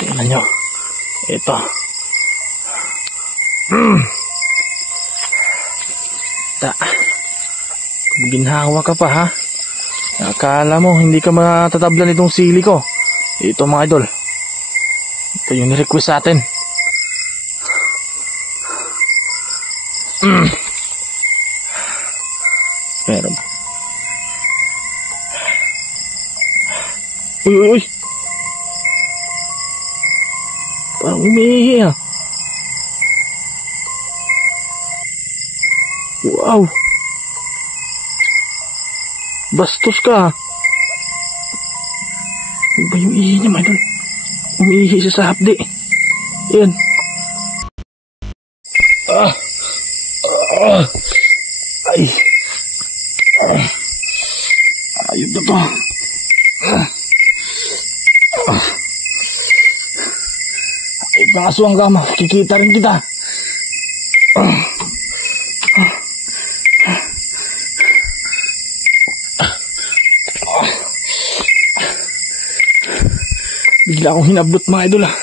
Tingnan nyo. Ito. Ginhawa ka pa ha. Akala mo hindi ka matatablan itong sili ko. Ito mga idol. Ito yung ni-request sa atin. Meron. Uy. Parang umiihi ah. Wow. Bastos ka. Ano ba yung ihi niya mga idol? Umiihi siya sa hapdi. Yan. Ay. Ayun na to. Ay, pakaswang ka ma. Kikita rin kita. Bigla akong hinablot mga idol ah.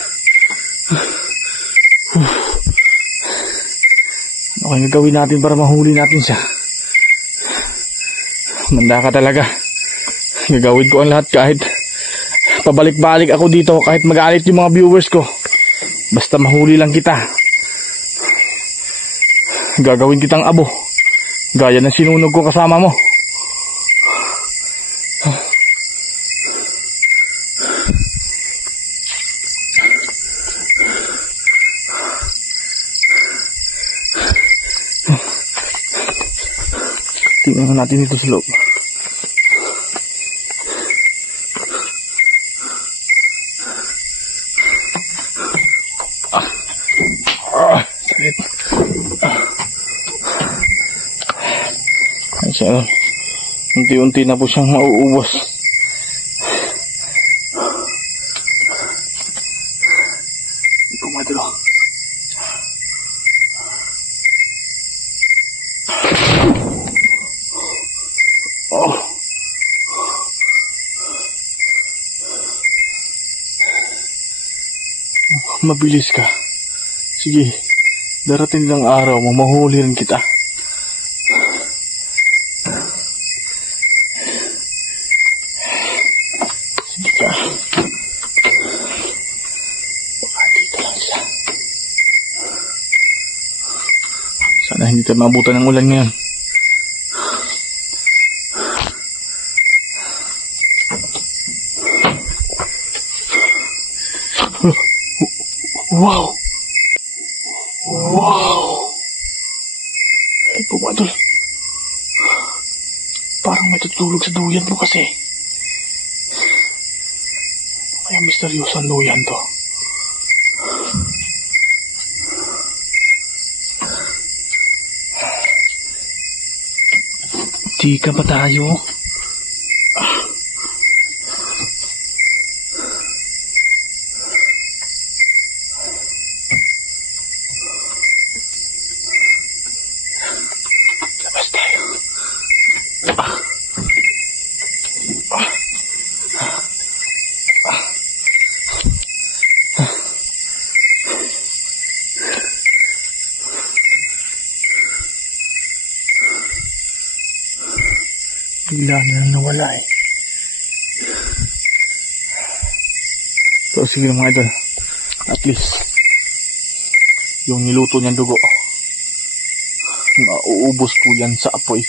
Ano kaya gawin natin para mahuli natin siya? Manda ka talaga. Gagawin ko ang lahat kahit pabalik-balik ako dito, kahit magalit yung mga viewers ko. Basta mahuli lang kita. Gagawin kitang abo. Gaya ng sinunog ko kasama mo. Tingnan natin dito sa loob. Sakit. Ayan, unti-unti na po siyang mauubos. Hindi po madalo. Mabilis ka. Sige, darating ng araw, mamahuli rin kita. Sige ka. Baka dito lang siya. Sana hindi tayo maabutan ng ulan ngayon. Wow! Wow! Ay po ba idol? Parang may tutulog sa duyan mo kasi. Kaya misteryoso ang duyan to. Di ka ba tayo? Bigla na nawala eh. So sige mga idol, at least yung niluto niyang dugo mauubos po yan sa apoy.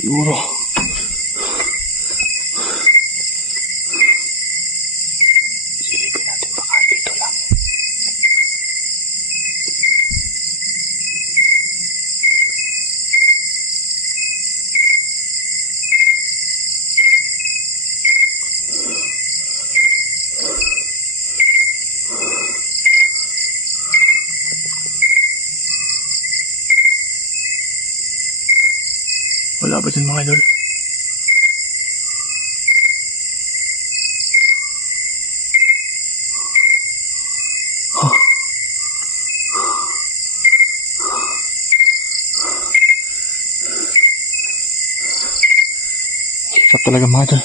Siguro silipin natin baka dito lang. Wala ba dyan mga idol? Sarap talaga mga idol.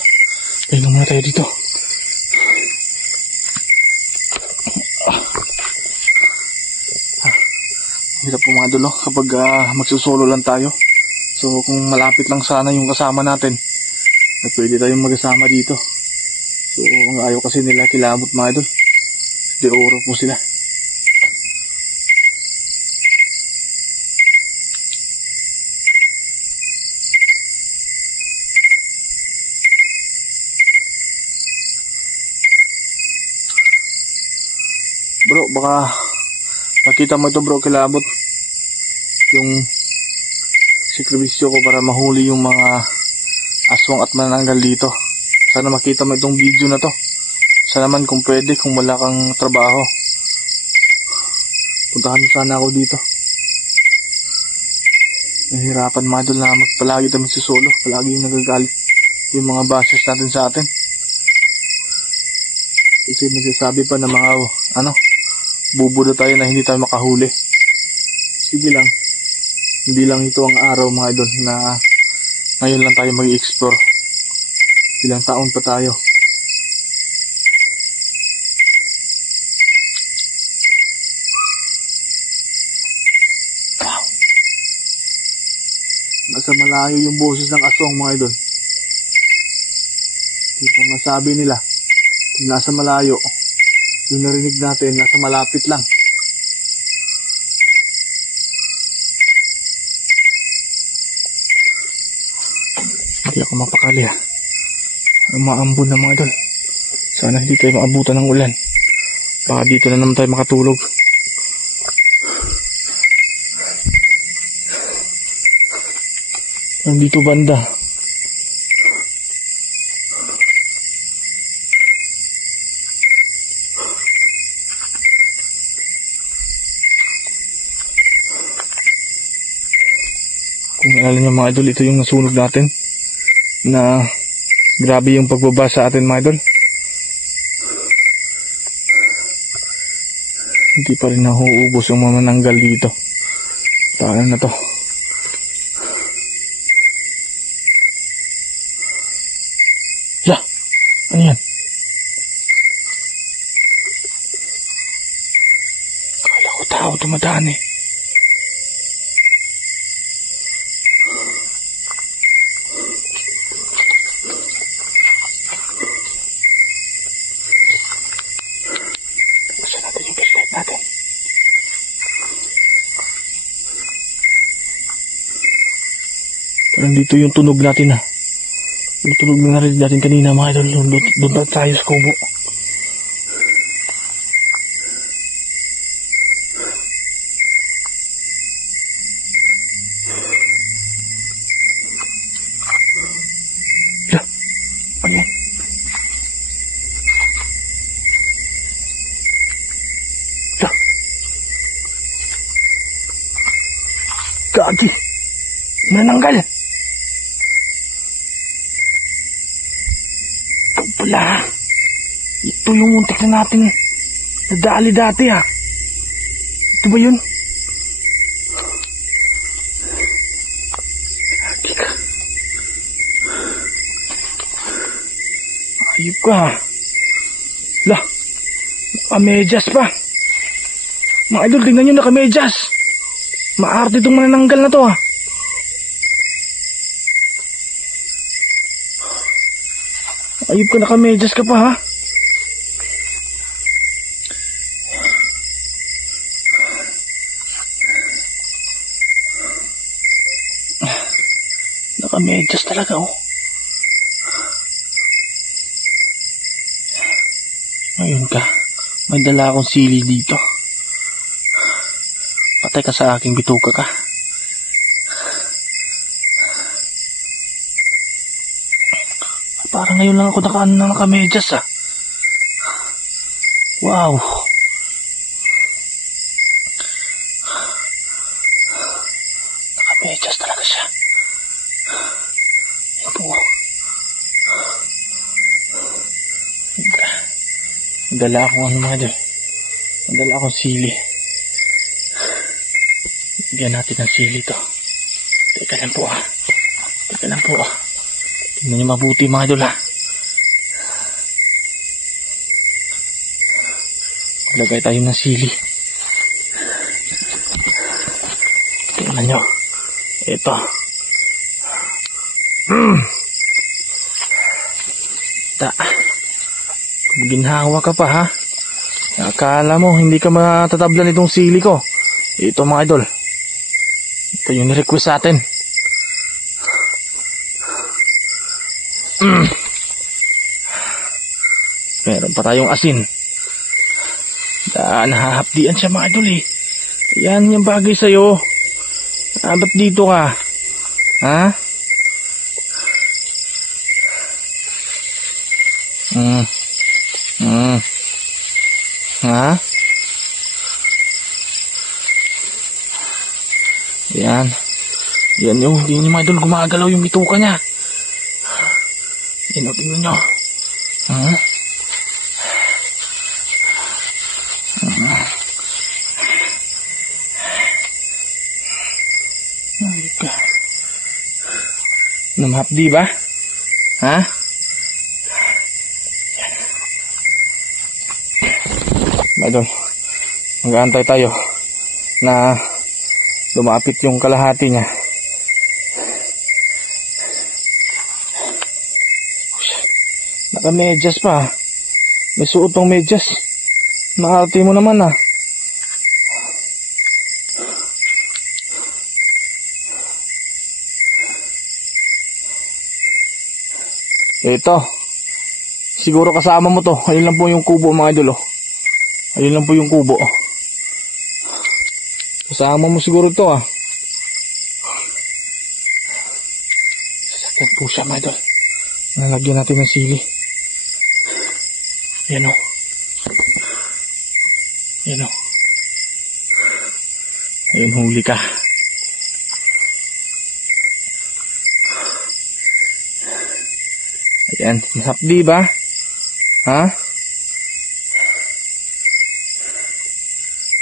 Pahinga muna tayo dito. Hirap po mga idol, no? Kapag magsusolo lang tayo. So kung malapit lang sana yung kasama natin, pwede tayong magkasama dito. So ang ayaw kasi nila kilabot mga idol. De oro po sila. Bro, baka makita mo ito bro, kilabot yung sikrebisyo ko para mahuli yung mga aswang at manananggal dito. Sana makita mo itong video na to. Sana naman kung pwede, kung wala kang trabaho, puntahan mo sana ako dito. Nahihirapan mga idol na palagi tayo magsisolo. Palagi yung nagagalit yung mga bashers natin sa atin. Kasi nagsasabi pa na mga bubudo tayo na hindi tayo makahuli. Sige lang, hindi lang ito ang araw mga idol na ngayon lang tayo mag-i-explore. Ilang taon pa tayo. Wow. Nasa malayo yung boses ng aswang mga idol. Ito nga sabi nila, nasa malayo. Yung narinig natin, nasa malapit lang. Hindi ako mapakali ha. Umaambon na mga idol. Sana hindi tayo maabutan ng ulan. Baka dito na naman tayo makatulog. Nandito banda. Kung alala nyo mga idol, ito yung nasunog natin na grabe yung pagbaba sa atin mga idol. Hindi pa rin nahuubos yung mga mananggal dito. Tahanan na to. Yeah! Ano yan? Kala ko tao dumadaan eh. Parang dito yung tunog natin ha. Yung tunog na narinig natin kanina mga idol. Doon pa tayo sa kubo. Yeah. Ano yan? Yeah. Gagi. Mananggal. Wala. Ito yung muntik na natin nadali dati ha. Ito ba yun? Lagi ka. Ayop ka ha. Lah. Nakamedyas pa. Mga idol, tingnan nyo, nakamedyas. Maarte itong manananggal na to ha. Ayop ka, nakamedyas ka pa ha. Nakamedyas talaga oh. Ayun ka, may dala akong sili dito. Patay ka sa aking bituka ka. Parang ngayon lang ako nakamedyas ah. Wow. Nakamedyas talaga siya. Yan po. Dala akong mga idol. Dala akong sili. Bigyan natin ng sili to. Teka lang po ah. Teka lang po ah. Tingnan niyo mabuti mga idol ha. Lagay tayo ng sili. Tingnan nyo. Ito. Ginhawa ka pa ha. Akala mo hindi ka matatablan itong sili ko. Ito mga idol. Ito yung ni-request sa atin. Meron pa tayong asin. Nahahapdian siya mga idol eh. Yan yung bagay sa'yo. Ba't dito ka? Ha? Ha? Yan. Yan yung hindi niyo mga idol gumagalaw yung bituka niya. Yan o, tingnan nyo. Namahapdi ba? Ha? Idol, mag-aantay tayo na lumapit yung kalahati niya. Naka-medyas pa. May suot pang medyas. Maarte mo naman ah. Ito. Siguro kasama mo to. Ayun lang po yung kubo mga idol oh. Ayun lang po yung kubo. Kasama mo siguro to ah. Sasakyan po siya mga idol. Nalagyan natin ng sili. Yan o. Yan o. Ayun, huli ka. Ayan, mahapdi ba? Ha?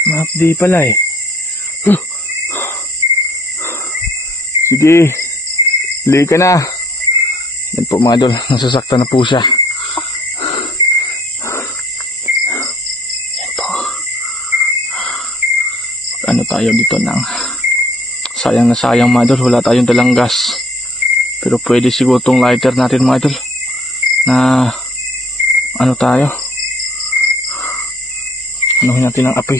Mahapdi pala eh. Sige. Huli ka na. Yan po mga idol, nasasaktan na po siya. Yan po. Ano tayo dito ng sayang na sayang mga idol, wala tayong dalang gas. Pero pwede siguro tong lighter natin mga idol. Na ano tayo? Anuhin natin ang apoy.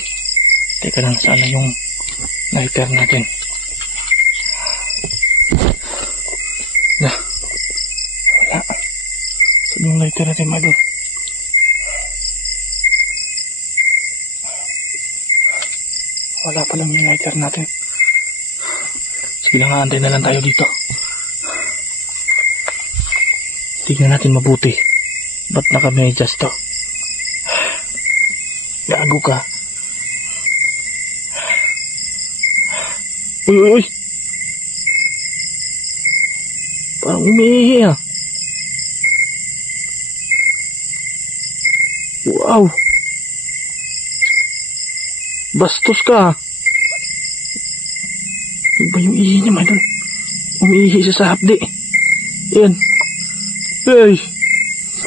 Teka lang, sana yung lighter natin. Wala. Saan yung lighter natin mga idol? Wala pa lang yung lighter natin. Sige lang, aantay na lang tayo dito. Tignan natin mabuti. Ba't naka-medyas to? Gago ka. Uy, uy, uy. Parang umiihi ah. Wow. Bastos ka. Ano ba yung ihi niya, mga idol? Umiihi siya sa hapdi. Ayan. Hey!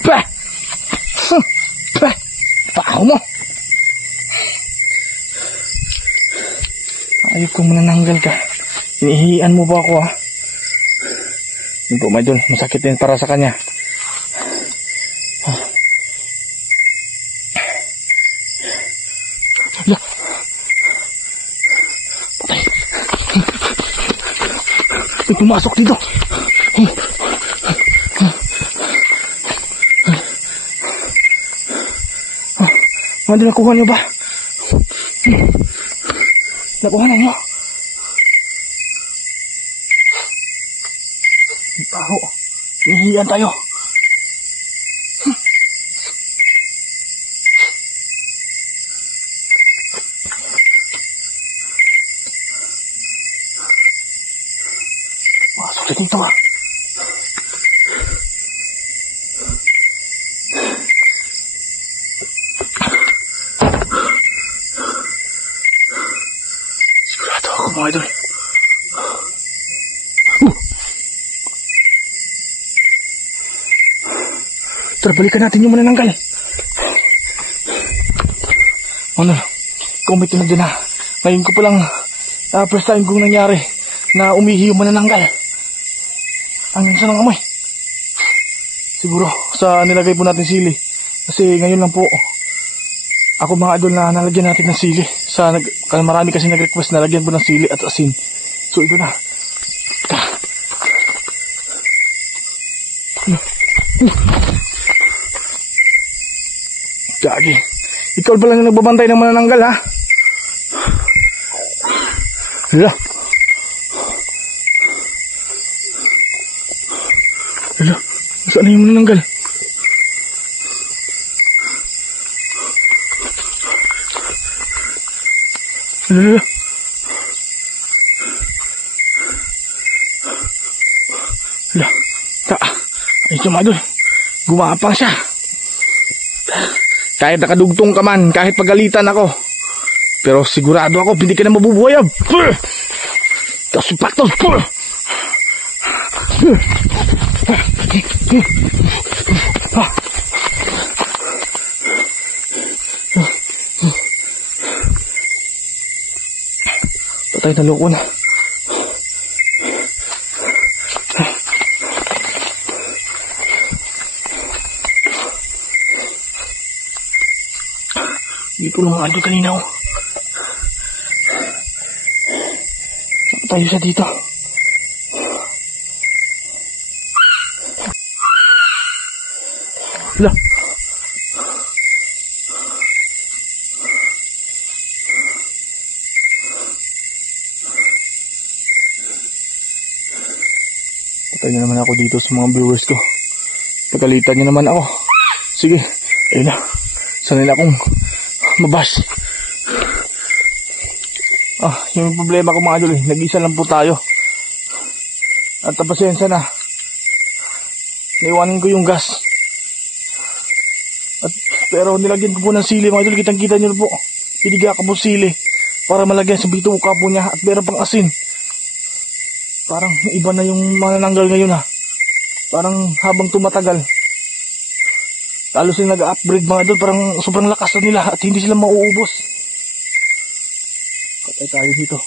Pah! Pah! Paaw mo! Ayok kong manananggal ka. Inihihian mo ba ako ah? Yun po, mga idol. Masakit din para sa kanya. Patay. May pumasok dito. Hindi nakuha niyo ba? Nakuha na niyo. Baho. Hihiyan tayo. Masuk na dito ah. Mga idol. Tara, balikan natin yung manananggal. Ano, kumito na din ha. Ngayon ko palang first time kong nangyari na umihi yung manananggal. Ang sa ng amoy. Siguro sa nilagay po natin sili. Kasi ngayon lang po ako mga idol na nalagyan natin ng sili. Marami kasi nag-request na lagyan po ng sili at asin. So ito na. Gagi. Ikaw ba lang yung nagbabantay ng manananggal ha? Hala. Hala. Saan na yung manananggal? Hala. Hala. Ay, sumadol. Gumapang siya. Kahit nakadugtong ka man, kahit pagalitan ako. Pero sigurado ako, hindi ka na mabubuhay. Kasipatos. Patay na loko na. Dito lang mga idol kanina oh. Saan tayo siya dito? Hala. Patay na naman ako dito sa mga viewers ko. Pagalitan niya naman ako. Sige, ayun na. Sanay na akong mabas. Yung problema ko mga idol, nag-isa lang po tayo. At pasensya na. Naiwanan ko yung gas. Pero nilagyan ko po ng sili mga idol. Kitang-kita nyo po. Piniga ko po sili para malagyan sa bituka po niya. At meron pang asin. Parang iba na yung manananggal ngayon ha. Parang habang tumatagal lalo sila nag-upgrade mga idol. Parang sobrang lakas na nila at hindi sila mauubos. Patay tayo dito.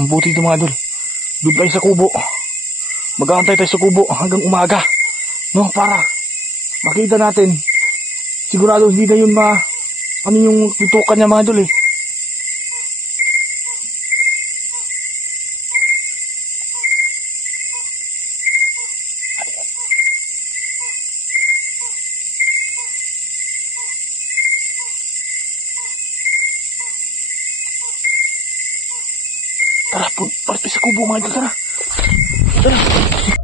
Ang buti ito mga idol. Doon tayo sa kubo. Mag-aantay tayo sa kubo hanggang umaga. No, para makita natin. Sigurado hindi na yun ano yung tutukan niya mga idol eh. Tara, parte sa kubo mga idol, tara. Tara.